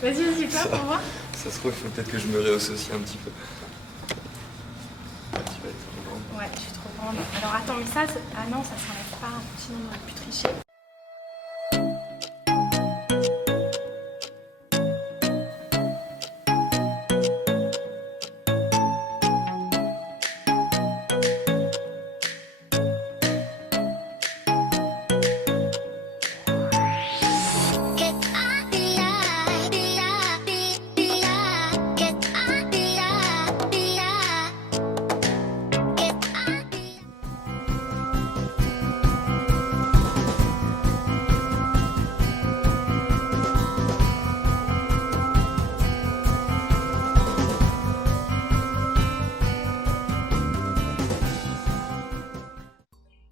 Vas-y, toi, pour moi. Ça se trouve, il faut peut-être que je me rehausse aussi un petit peu. Tu vas être trop grande. Ouais, je suis trop grande. Alors attends, mais ça, ah non, ça s'enlève pas, sinon on aurait pu tricher.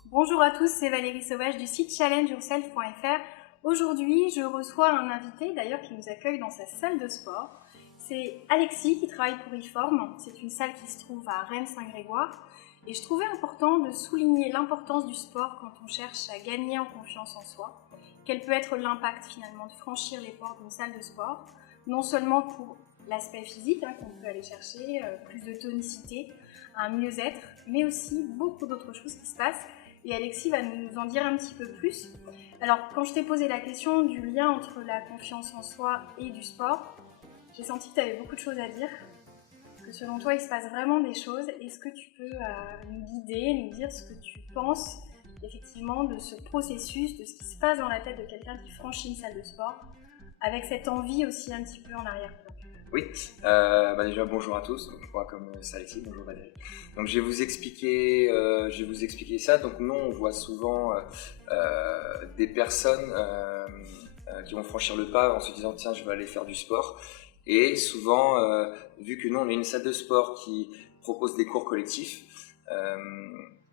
Bonjour à tous, c'est Valérie Sauvage du site challengeyourself.fr. Aujourd'hui, je reçois un invité d'ailleurs qui nous accueille dans sa salle de sport. C'est Alexis qui travaille pour eForm. C'est une salle qui se trouve à Rennes-Saint-Grégoire. Et je trouvais important de souligner l'importance du sport quand on cherche à gagner en confiance en soi. Quel peut être l'impact finalement de franchir les portes d'une salle de sport, non seulement pour l'aspect physique qu'on peut aller chercher, plus de tonicité, un mieux-être, mais aussi beaucoup d'autres choses qui se passent. Et Alexis va nous en dire un petit peu plus. Alors, quand je t'ai posé la question du lien entre la confiance en soi et du sport, j'ai senti que tu avais beaucoup de choses à dire. Parce que selon toi, il se passe vraiment des choses. Est-ce que tu peux nous guider, nous dire ce que tu penses effectivement de ce processus, de ce qui se passe dans la tête de quelqu'un qui franchit une salle de sport, avec cette envie aussi un petit peu en arrière-plan? Oui, déjà bonjour à tous, donc moi comme c'est Alexis, bonjour Valérie. Donc je vais vous expliquer ça. Donc nous on voit souvent des personnes qui vont franchir le pas en se disant tiens je vais aller faire du sport. Et souvent, vu que nous on est une salle de sport qui propose des cours collectifs,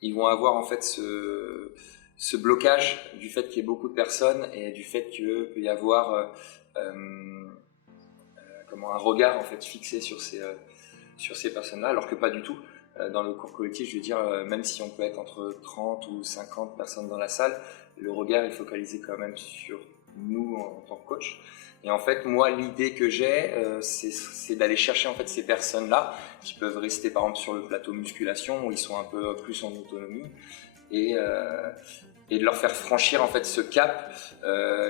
ils vont avoir en fait ce blocage du fait qu'il y ait beaucoup de personnes et du fait qu'il peut y avoir un regard en fait fixé sur ces personnes-là, alors que pas du tout. Dans le cours collectif, je veux dire, même si on peut être entre 30 ou 50 personnes dans la salle, le regard est focalisé quand même sur nous en tant que coach. Et en fait, moi, l'idée que j'ai, c'est d'aller chercher en fait ces personnes-là qui peuvent rester par exemple sur le plateau musculation où ils sont un peu plus en autonomie et de leur faire franchir en fait ce cap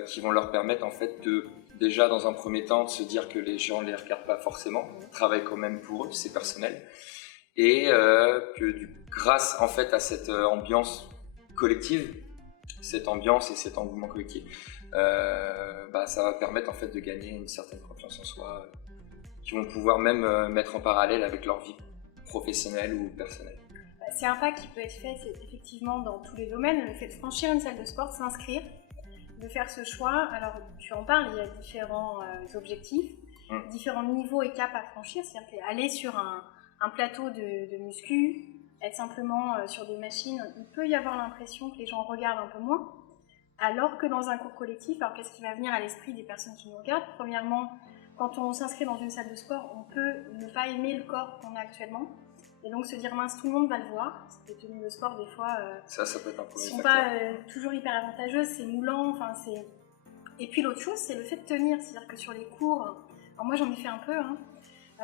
qui vont leur permettre en fait de déjà dans un premier temps de se dire que les gens ne les regardent pas forcément, travaillent quand même pour eux, c'est personnel, et que grâce en fait à cette ambiance collective, cette ambiance et cet engouement collectif, ça va permettre en fait de gagner une certaine confiance en soi, qui vont pouvoir même mettre en parallèle avec leur vie professionnelle ou personnelle. C'est un pas qui peut être fait effectivement dans tous les domaines. Le fait de franchir une salle de sport, s'inscrire, de faire ce choix. Alors tu en parles, il y a différents objectifs, différents niveaux et caps à franchir. C'est-à-dire qu'aller sur un plateau de muscu, être simplement sur des machines, il peut y avoir l'impression que les gens regardent un peu moins. Alors que dans un cours collectif, alors qu'est-ce qui va venir à l'esprit des personnes qui nous regardent? Premièrement, quand on s'inscrit dans une salle de sport, on peut ne pas aimer le corps qu'on a actuellement. Et donc se dire mince, tout le monde va le voir. Les tenues de sport des fois ça peut être un premier sont facteur. pas toujours hyper avantageuses, c'est moulant, Et puis l'autre chose, c'est le fait de tenir, c'est-à-dire que sur les cours, alors moi j'en ai fait un peu,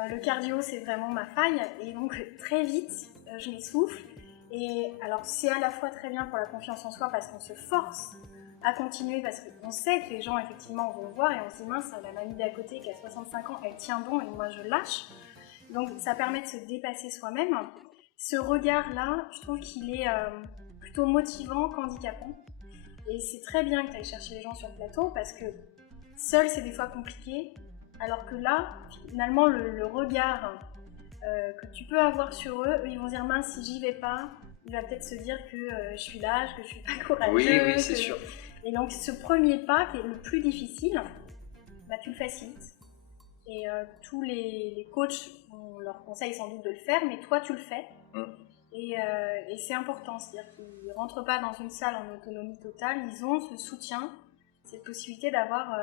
le cardio c'est vraiment ma faille, et donc très vite je m'essouffle. Et alors c'est à la fois très bien pour la confiance en soi parce qu'on se force à continuer, parce qu'on sait que les gens effectivement vont le voir et on se dit mince, la mamie d'à côté qui a 65 ans, elle tient bon et moi je lâche. Donc ça permet de se dépasser soi-même. Ce regard-là, je trouve qu'il est plutôt motivant qu'handicapant. Et c'est très bien que tu ailles chercher les gens sur le plateau parce que seul c'est des fois compliqué. Alors que là, finalement, le regard que tu peux avoir sur eux, ils vont dire mince, si j'y vais pas, il va peut-être se dire que je suis lâche, que je suis pas courageux. Oui, c'est sûr. Et donc ce premier pas qui est le plus difficile, tu le facilites. Et tous les coachs leur conseillent sans doute de le faire, mais toi tu le fais. Et c'est important, c'est-à-dire qu'ils ne rentrent pas dans une salle en autonomie totale, ils ont ce soutien, cette possibilité d'avoir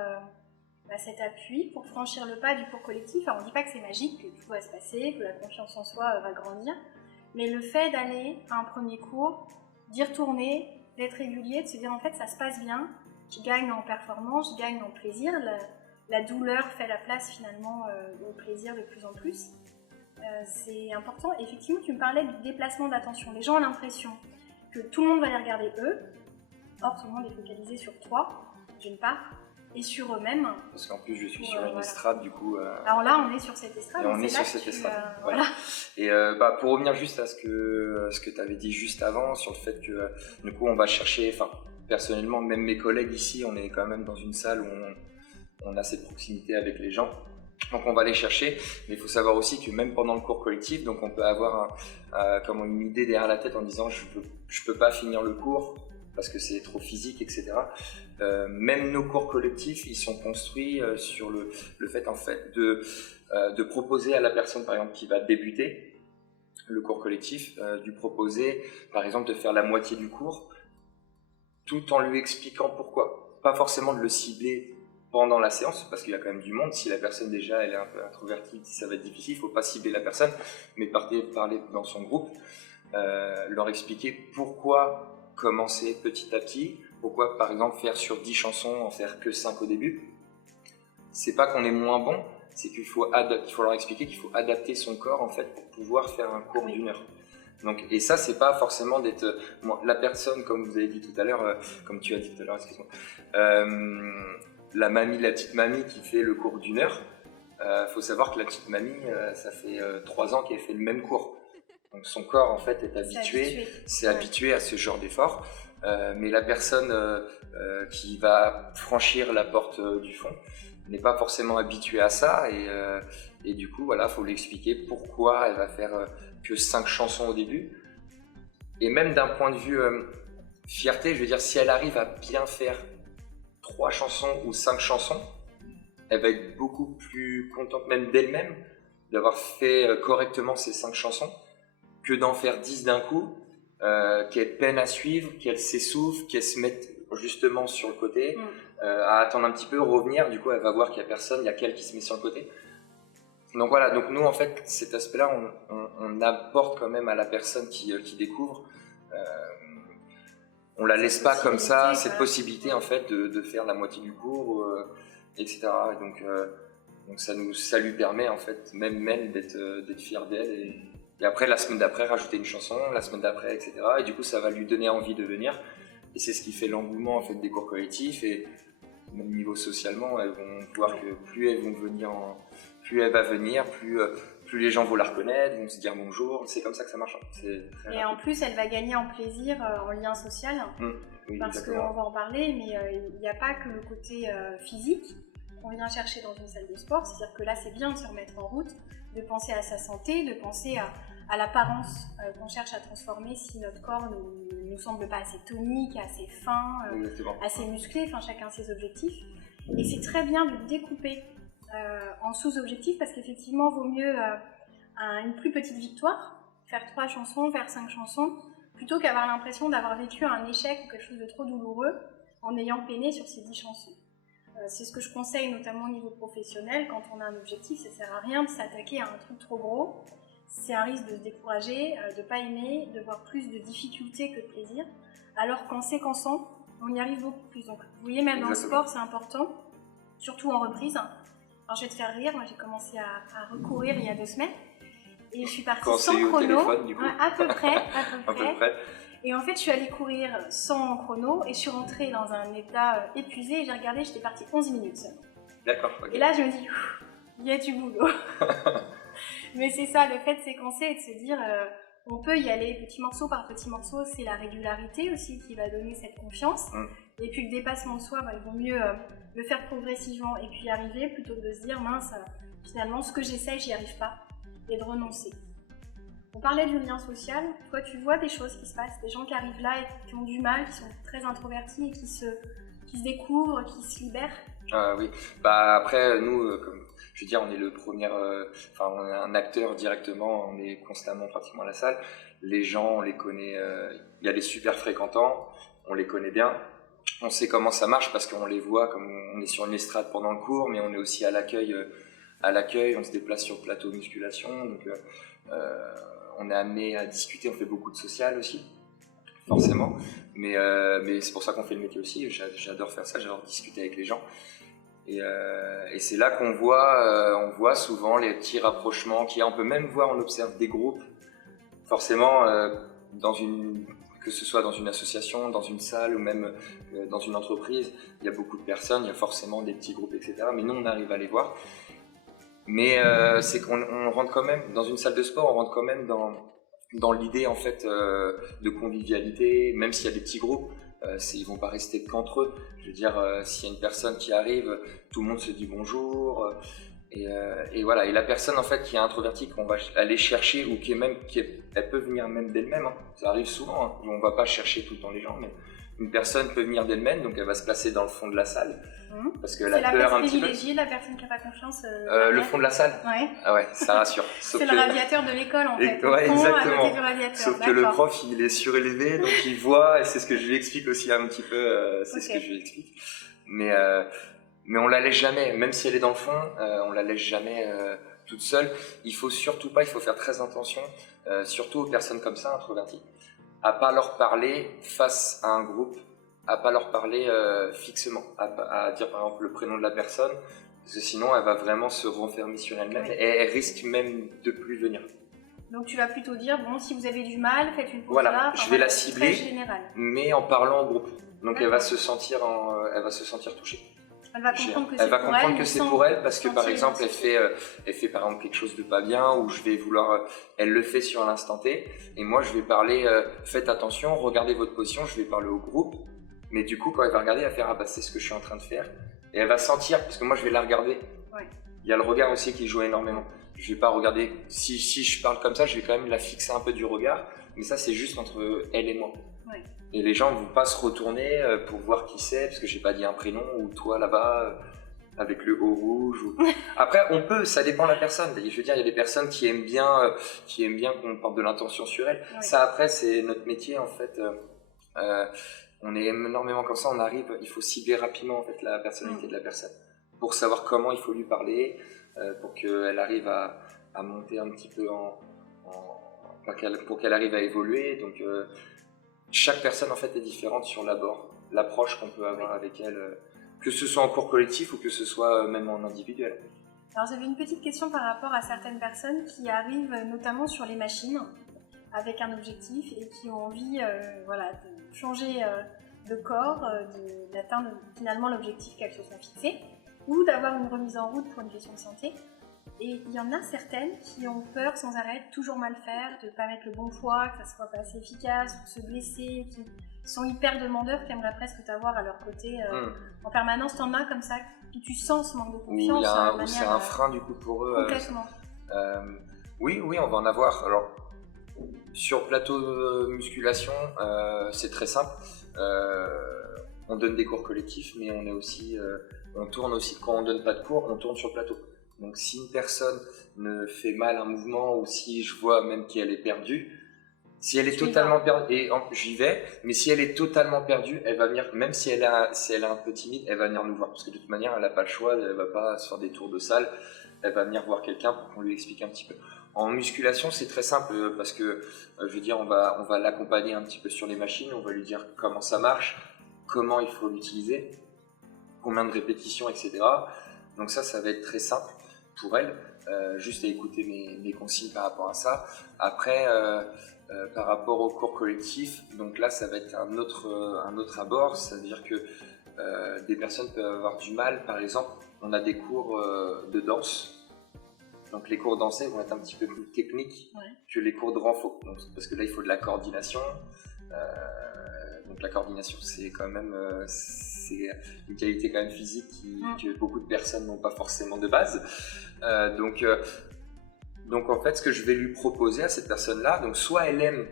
cet appui pour franchir le pas du cours collectif. Alors on ne dit pas que c'est magique, que tout va se passer, que la confiance en soi va grandir, mais le fait d'aller à un premier cours, d'y retourner, d'être régulier, de se dire en fait ça se passe bien, je gagne en performance, je gagne en plaisir. la douleur fait la place finalement au plaisir de plus en plus. C'est important. Effectivement, tu me parlais du déplacement d'attention. Les gens ont l'impression que tout le monde va les regarder eux. Or, tout le monde est focalisé sur toi, d'une part, et sur eux-mêmes. Parce qu'en plus, je suis sur une estrade, du coup. Alors là, on est sur cette estrade. Et on est sur cette estrade. Voilà. Et pour revenir juste à ce que tu avais dit juste avant, sur le fait que, du coup, on va chercher. Enfin, personnellement, même mes collègues ici, on est quand même dans une salle où on a cette proximité avec les gens. Donc on va les chercher, mais il faut savoir aussi que même pendant le cours collectif, donc on peut avoir comme une idée derrière la tête en disant je peux pas finir le cours parce que c'est trop physique, etc. Même nos cours collectifs, ils sont construits sur le fait en fait de proposer à la personne par exemple qui va débuter le cours collectif, de lui proposer par exemple de faire la moitié du cours tout en lui expliquant pourquoi. Pas forcément de le cibler pendant la séance, parce qu'il y a quand même du monde. Si la personne déjà elle est un peu introvertie, ça va être difficile, il ne faut pas cibler la personne, mais parler dans son groupe, leur expliquer pourquoi commencer petit à petit, pourquoi par exemple faire sur 10 chansons, en faire que 5 au début. C'est pas qu'on est moins bon, c'est qu'il faut leur expliquer qu'il faut adapter son corps en fait pour pouvoir faire un cours d'1 heure. Donc, et ça, c'est pas forcément d'être la personne, comme vous avez dit tout à l'heure, comme tu as dit tout à l'heure, excuse-moi, la petite mamie qui fait le cours d'1 heure. Faut savoir que la petite mamie, ça fait 3 ans qu'elle fait le même cours. Donc son corps en fait est habitué à ce genre d'effort. Mais la personne qui va franchir la porte du fond n'est pas forcément habituée à ça et du coup voilà, faut lui expliquer pourquoi elle va faire que 5 chansons au début. Et même d'un point de vue fierté, je veux dire, si elle arrive à bien faire 3 chansons ou 5 chansons, elle va être beaucoup plus contente même d'elle-même d'avoir fait correctement ces 5 chansons que d'en faire 10 d'un coup, qu'elle peine à suivre, qu'elle s'essouffle, qu'elle se mette justement sur le côté, à attendre un petit peu, revenir, du coup elle va voir qu'il n'y a personne, il y a qu'elle qui se met sur le côté. Donc voilà, donc nous en fait cet aspect-là, on apporte quand même à la personne qui découvre, on la laisse pas comme ça, cette possibilité en fait de faire la moitié du cours, etc. Donc ça lui permet en fait même d'être fière d'elle et après la semaine d'après rajouter une chanson, la semaine d'après, etc. Et du coup ça va lui donner envie de venir et c'est ce qui fait l'engouement en fait des cours collectifs et même niveau socialement elles vont voir que plus elles vont venir, plus elle va venir, plus les gens vont la reconnaître, vont se dire bonjour, c'est comme ça que ça marche. Et en plus, elle va gagner en plaisir, en lien social, oui, parce qu'on va en parler, mais il n'y a pas que le côté physique qu'on vient chercher dans une salle de sport, c'est-à-dire que là, c'est bien de se remettre en route, de penser à sa santé, de penser à l'apparence qu'on cherche à transformer si notre corps ne nous semble pas assez tonique, assez fin, assez musclé, enfin chacun ses objectifs. Et c'est très bien de découper en sous-objectifs parce qu'effectivement, vaut mieux une plus petite victoire, faire 3 chansons, faire 5 chansons, plutôt qu'avoir l'impression d'avoir vécu un échec ou quelque chose de trop douloureux en ayant peiné sur ces 10 chansons. C'est ce que je conseille notamment au niveau professionnel, quand on a un objectif, ça ne sert à rien de s'attaquer à un truc trop gros, c'est un risque de se décourager, de ne pas aimer, de voir plus de difficultés que de plaisir, alors qu'en séquençant, on y arrive beaucoup plus. Donc vous voyez, même dans le sport, c'est important, surtout en reprise. Alors je vais te faire rire, moi j'ai commencé à recourir il y a 2 semaines et je suis partie sans chrono, téléphone, du coup. à peu près. Et en fait je suis allée courir sans chrono et je suis rentrée dans un état épuisé et j'ai regardé, j'étais partie 11 minutes seulement. D'accord. Okay. Et là je me dis, il y a du boulot. Mais c'est ça, le fait de séquencer et de se dire, on peut y aller petit morceau par petit morceau, c'est la régularité aussi qui va donner cette confiance. Et puis le dépassement de soi, il vaut mieux le faire progressivement et puis y arriver plutôt que de se dire mince, finalement ce que j'essaye j'y arrive pas et de renoncer. On parlait du lien social, toi tu vois des choses qui se passent, des gens qui arrivent là et qui ont du mal, qui sont très introvertis et qui se découvrent, qui se libèrent. Oui, après nous, comme je veux dire, on est le premier, on est un acteur directement, on est constamment pratiquement à la salle. Les gens, on les connaît, il y a des super fréquentants, on les connaît bien. On sait comment ça marche parce qu'on les voit, comme on est sur une estrade pendant le cours, mais on est aussi à l'accueil, on se déplace sur le plateau musculation, donc on est amené à discuter, on fait beaucoup de social aussi, forcément, mais c'est pour ça qu'on fait le métier aussi, j'adore faire ça, j'adore discuter avec les gens. Et c'est là qu'on voit, on voit souvent les petits rapprochements qu'il y a. On peut même voir, on observe des groupes, forcément, que ce soit dans une association, dans une salle ou même dans une entreprise, il y a beaucoup de personnes, il y a forcément des petits groupes, etc. Mais nous, on arrive à les voir. Mais c'est qu'on rentre quand même, dans une salle de sport, on rentre quand même dans l'idée en fait de convivialité, même s'il y a des petits groupes. Ils vont pas rester qu'entre eux. Je veux dire, s'il y a une personne qui arrive, tout le monde se dit bonjour. Et voilà. Et la personne en fait qui est introvertie, qu'on va aller chercher ou elle peut venir même d'elle-même. Hein. Ça arrive souvent. Hein. On va pas chercher tout le temps les gens, mais une personne peut venir d'elle-même, donc elle va se placer dans le fond de la salle. Parce qu'elle a peur un petit peu. C'est la personne qui n'a pas confiance. Le fond de la salle. Ouais. Ah ouais, ça rassure. C'est le radiateur de l'école en fait. Ouais, exactement. À côté du radiateur. Sauf que le prof, il est surélevé, donc il voit, et c'est ce que je lui explique aussi un petit peu. Ce que je lui explique. Mais on la laisse jamais, même si elle est dans le fond, on la laisse jamais toute seule. Il faut surtout pas, il faut faire très attention, surtout aux personnes comme ça, introverties, à pas leur parler face à un groupe, à pas leur parler fixement, à dire par exemple le prénom de la personne, parce que sinon elle va vraiment se renfermer sur elle-même et elle risque même de plus venir. Donc tu vas plutôt dire, bon, si vous avez du mal, faites une pause voilà, là. Je vais la cibler, mais en parlant en groupe. Donc elle va se sentir touchée. Elle va comprendre que c'est pour elle parce que par exemple elle fait par exemple quelque chose de pas bien ou je vais vouloir, elle le fait sur l'instant T et moi je vais parler, faites attention, regardez votre position, je vais parler au groupe. Mais du coup, quand elle va regarder, elle va faire « Ah bah c'est ce que je suis en train de faire ». Et elle va sentir, parce que moi je vais la regarder. Ouais. Il y a le regard aussi qui joue énormément. Je vais pas regarder, si je parle comme ça, je vais quand même la fixer un peu du regard. Mais ça, c'est juste entre elle et moi. Ouais. Et les gens ne vont pas se retourner pour voir qui c'est, parce que j'ai pas dit un prénom, ou toi là-bas, avec le haut rouge. Ou... Après, on peut, ça dépend de la personne. Je veux dire, il y a des personnes qui aiment bien qu'on porte de l'intention sur elles. Ouais. Ça, après, c'est notre métier, en fait. On est énormément comme ça, on arrive, il faut cibler rapidement en fait, la personnalité de la personne pour savoir comment il faut lui parler, pour qu'elle arrive à monter un petit peu pour qu'elle arrive à évoluer. Donc chaque personne en fait est différente sur l'approche qu'on peut avoir avec elle, que ce soit en cours collectif ou que ce soit même en individuel. Alors j'avais une petite question par rapport à certaines personnes qui arrivent notamment sur les machines avec un objectif et qui ont envie de changer de corps, d'atteindre finalement l'objectif qu'elles se sont fixé, ou d'avoir une remise en route pour une question de santé. Et il y en a certaines qui ont peur sans arrêt de toujours mal faire, de ne pas mettre le bon poids, que ça ne soit pas assez efficace, ou de se blesser, qui sont hyper demandeurs, qui aimeraient presque t'avoir à leur côté en permanence. T'en as comme ça, où tu sens ce manque de confiance. Ou c'est un frein du coup pour eux. Complètement. Oui, on va en avoir. Alors, sur plateau de musculation, c'est très simple. On donne des cours collectifs, mais on est aussi, on tourne aussi. Quand on donne pas de cours, on tourne sur plateau. Donc, si une personne me fait mal un mouvement ou si je vois même qu'elle est perdue, si elle est totalement perdue, et j'y vais, mais si elle est totalement perdue, elle va venir, même si elle est un peu timide, elle va venir nous voir. Parce que de toute manière, elle n'a pas le choix, elle va pas se faire des tours de salle, elle va venir voir quelqu'un pour qu'on lui explique un petit peu. En musculation, c'est très simple parce que, je veux dire, on va l'accompagner un petit peu sur les machines, on va lui dire comment ça marche, comment il faut l'utiliser, combien de répétitions, etc. Donc ça va être très simple pour elle, juste à écouter mes consignes par rapport à ça. Après, par rapport au cours collectif, donc là, ça va être un autre abord, c'est-à-dire que des personnes peuvent avoir du mal. Par exemple, on a des cours de danse. Donc les cours dansés vont être un petit peu plus techniques que les cours de renfort. Donc, parce que là, il faut de la coordination. Donc la coordination, c'est quand même c'est une qualité quand même physique que beaucoup de personnes n'ont pas forcément de base. Donc en fait, ce que je vais lui proposer à cette personne-là, donc soit elle aime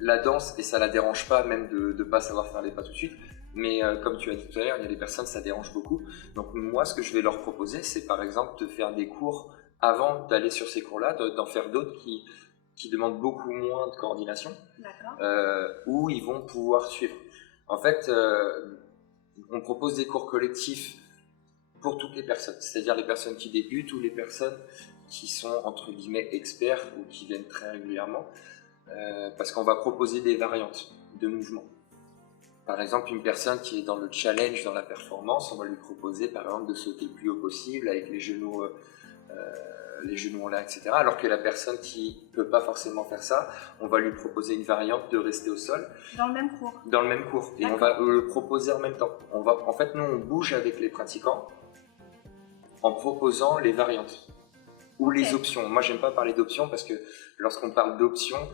la danse et ça la dérange pas même de ne pas savoir faire les pas tout de suite, mais comme tu as dit tout à l'heure, il y a des personnes ça dérange beaucoup. Donc moi, ce que je vais leur proposer, c'est par exemple de faire des cours avant d'aller sur ces cours-là, d'en faire d'autres qui demandent beaucoup moins de coordination, où ils vont pouvoir suivre. En fait, on propose des cours collectifs pour toutes les personnes, c'est-à-dire les personnes qui débutent ou les personnes qui sont entre guillemets experts ou qui viennent très régulièrement, parce qu'on va proposer des variantes de mouvements. Par exemple, une personne qui est dans le challenge, dans la performance, on va lui proposer par exemple de sauter le plus haut possible avec les genoux en l'air, etc. Alors que la personne qui ne peut pas forcément faire ça, on va lui proposer une variante de rester au sol. Dans le même cours. Dans le même cours. Et on va le proposer en même temps. En fait, nous, on bouge avec les pratiquants en proposant les variantes ou les options. Moi, j'aime pas parler d'options parce que lorsqu'on parle d'options,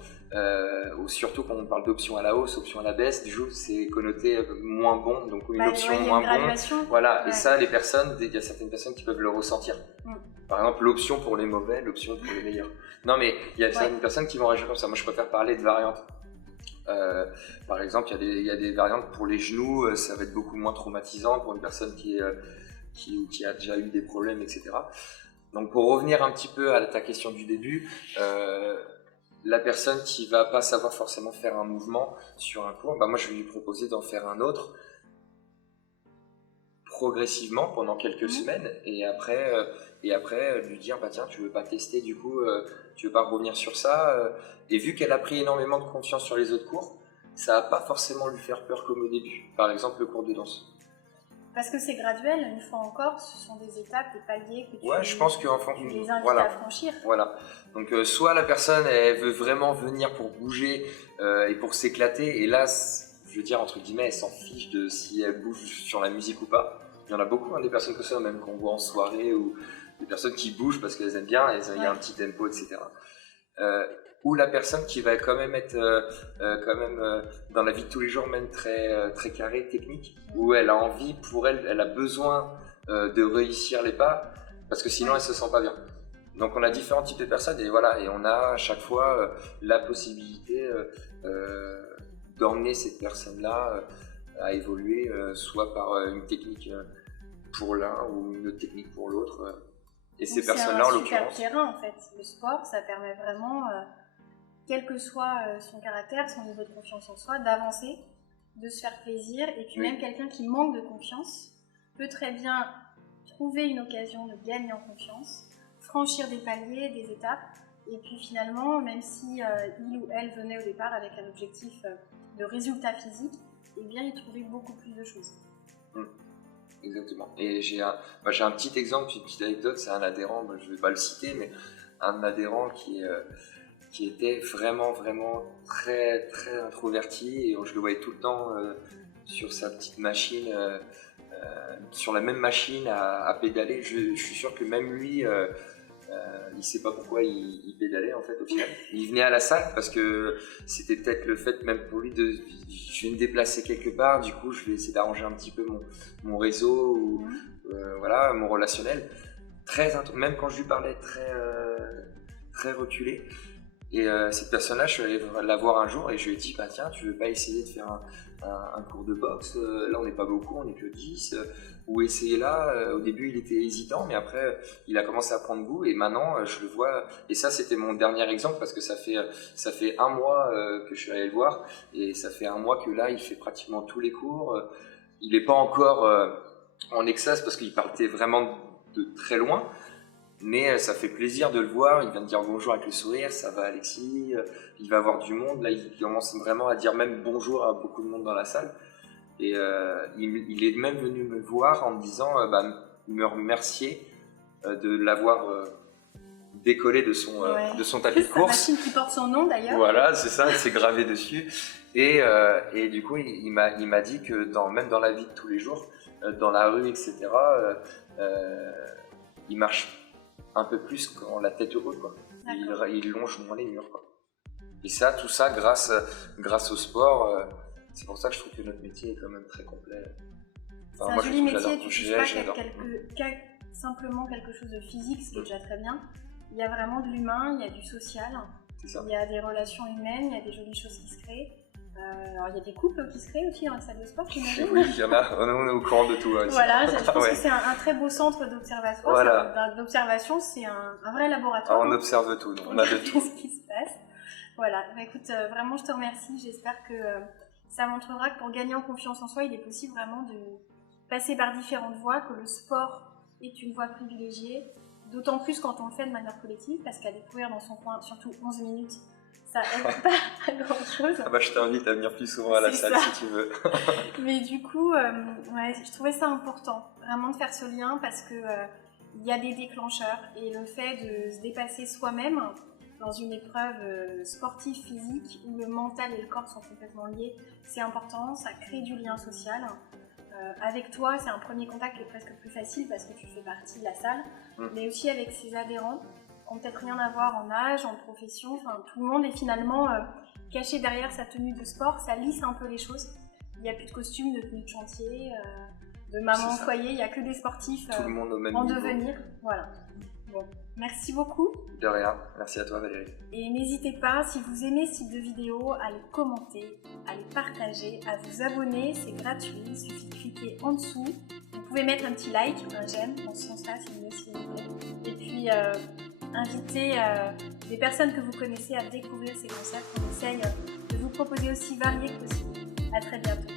ou surtout quand on parle d'options à la hausse, options à la baisse, du coup, c'est connoté moins bon, donc une option moins bon. Voilà, et ça, il y a certaines personnes qui peuvent le ressentir. Par exemple, l'option pour les mauvais, l'option pour les meilleurs. Non, mais il y a certaines personnes qui vont réagir comme ça. Moi, je préfère parler de variantes. Par exemple, il y a des variantes pour les genoux, ça va être beaucoup moins traumatisant pour une personne qui a déjà eu des problèmes, etc. Donc pour revenir un petit peu à ta question du début, la personne qui va pas savoir forcément faire un mouvement sur un cours, moi je vais lui proposer d'en faire un autre progressivement pendant quelques semaines et après lui dire tiens, tu veux pas tester du coup, tu veux pas revenir sur ça, et vu qu'elle a pris énormément de confiance sur les autres cours, ça va pas forcément lui faire peur comme au début. Par exemple le cours de danse. Parce que c'est graduel, une fois encore, ce sont des étapes, des paliers que je pense que tu les invites à franchir. Voilà. Donc soit la personne elle veut vraiment venir pour bouger et pour s'éclater, et là, je veux dire entre guillemets, elle s'en fiche de si elle bouge sur la musique ou pas. Il y en a beaucoup, des personnes comme ça, même qu'on voit en soirée, ou des personnes qui bougent parce qu'elles aiment bien, il y a un petit tempo, etc. Ou la personne qui va quand même être dans la vie de tous les jours, même très carrée, technique, où elle a envie, elle a besoin de réussir les pas, parce que sinon elle se sent pas bien. Donc on a différents types de personnes, et voilà, et on a à chaque fois la possibilité d'emmener cette personne-là à évoluer, soit par une technique pour l'un ou une autre technique pour l'autre. Et ces personnes-là, en l'occurrence. C'est un super terrain en fait. Le sport, ça permet vraiment, quel que soit son caractère, son niveau de confiance en soi, d'avancer, de se faire plaisir. Et puis même quelqu'un qui manque de confiance peut très bien trouver une occasion de gagner en confiance, franchir des paliers, des étapes. Et puis finalement, même si il ou elle venait au départ avec un objectif de résultat physique, eh bien il trouvait beaucoup plus de choses. Exactement. Et j'ai un petit exemple, une petite anecdote, c'est un adhérent, je ne vais pas le citer, mais un adhérent qui était vraiment très introverti, et je le voyais tout le temps sur sa petite machine, sur la même machine à pédaler. Je suis sûr que même lui, il sait pas pourquoi il pédalait en fait au final. Il venait à la salle parce que c'était peut-être le fait même pour lui de je vais me déplacer quelque part, du coup je vais essayer d'arranger un petit peu mon réseau ou voilà, mon relationnel. Même quand je lui parlais très reculé. Et cette personne-là, je suis allé la voir un jour et je lui ai dit tiens, tu veux pas essayer de faire un cours de boxe, là on n'est pas beaucoup, on n'est que 10, ou essayer là. Au début il était hésitant, mais après il a commencé à prendre goût, et maintenant je le vois. Et ça, c'était mon dernier exemple parce que ça fait un mois que je suis allé le voir, et ça fait un mois que là il fait pratiquement tous les cours. Il n'est pas encore en extase parce qu'il partait vraiment de très loin. Mais ça fait plaisir de le voir, il vient de dire bonjour avec le sourire, ça va Alexis, il va avoir du monde, là il commence vraiment à dire même bonjour à beaucoup de monde dans la salle. Et il est même venu me voir en me disant, me remercier de l'avoir décollé de son tapis de course. La machine qui porte son nom d'ailleurs. Voilà, c'est ça, c'est gravé dessus. Et du coup il m'a dit que même dans la vie de tous les jours, dans la rue, etc., il marche un peu plus quand la tête haute, quoi. Il longe moins les murs, quoi. Et ça, tout ça grâce au sport. C'est pour ça que je trouve que notre métier est quand même très complet. C'est un joli métier, tu touches pas simplement quelque chose de physique, ce qui est déjà très bien. Il y a vraiment de l'humain, il y a du social, il y a des relations humaines, il y a des jolies choses qui se créent. Alors il y a des couples qui se créent aussi dans la salle de sport, j'imagine. Oui, il y en a, on est au courant de tout. Voilà, je pense que c'est un très beau centre d'observation. Voilà. D'observation, c'est un vrai laboratoire. On observe tout, on a de tout. Ce qui se passe. Voilà, écoute, vraiment je te remercie, j'espère que ça montrera que pour gagner en confiance en soi, il est possible vraiment de passer par différentes voies, que le sport est une voie privilégiée, d'autant plus quand on le fait de manière collective, parce qu'à découvrir dans son coin, surtout 11 minutes, ça aide pas à grand chose. Ah bah, je t'invite à venir plus souvent à la C'est salle ça. si tu veux. Mais du coup, ouais, je trouvais ça important, vraiment de faire ce lien parce que il y a des déclencheurs et le fait de se dépasser soi-même dans une épreuve sportive physique où le mental et le corps sont complètement liés, c'est important, ça crée du lien social. Avec toi, c'est un premier contact qui est presque plus facile parce que tu fais partie de la salle, mais aussi avec ses adhérents qui n'ont peut-être rien à voir en âge, en profession, enfin tout le monde est finalement caché derrière sa tenue de sport, ça lisse un peu les choses. Il n'y a plus de costume, de tenue de chantier, de maman au foyer, il n'y a que des sportifs Tout le monde au même en niveau. devenir. Voilà. Bon, merci beaucoup. De rien, merci à toi Valérie. Et n'hésitez pas, si vous aimez ce type de vidéo, à les commenter, à les partager, à vous abonner, c'est gratuit, il suffit de cliquer en dessous. Vous pouvez mettre un petit like, un j'aime, dans ce sens-là, c'est mieux si vous voulez. Et puis, inviter des personnes que vous connaissez à découvrir ces concepts. On essaye de vous proposer aussi variés que possible. À très bientôt.